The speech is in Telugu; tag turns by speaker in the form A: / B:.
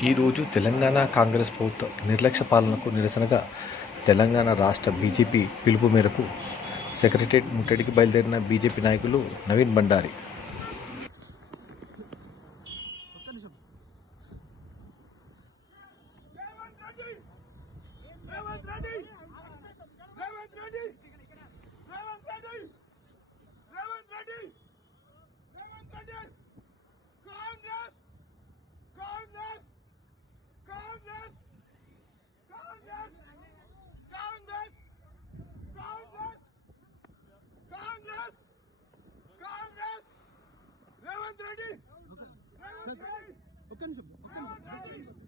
A: ఈరోజు తెలంగాణ కాంగ్రెస్ ప్రభుత్వ నిర్లక్ష్య పాలనకు నిరసనగా తెలంగాణ రాష్ట్ర బీజేపీ పిలుపు మేరకు సెక్రటరియట్ ముట్టడికి బయలుదేరిన బీజేపీ నాయకులు నవీన్ బండారి
B: రేవంత్ రెడ్డి! காங்கிரஸ் காங்கிரஸ் காங்கிரஸ் காங்கிரஸ் காங்கிரஸ் காங்கிரஸ் ரேவந்த் ரெட்டி ரேவந்த் ரெட்டி
C: ఒక్క నిమిషం ఒక్క నిమిషం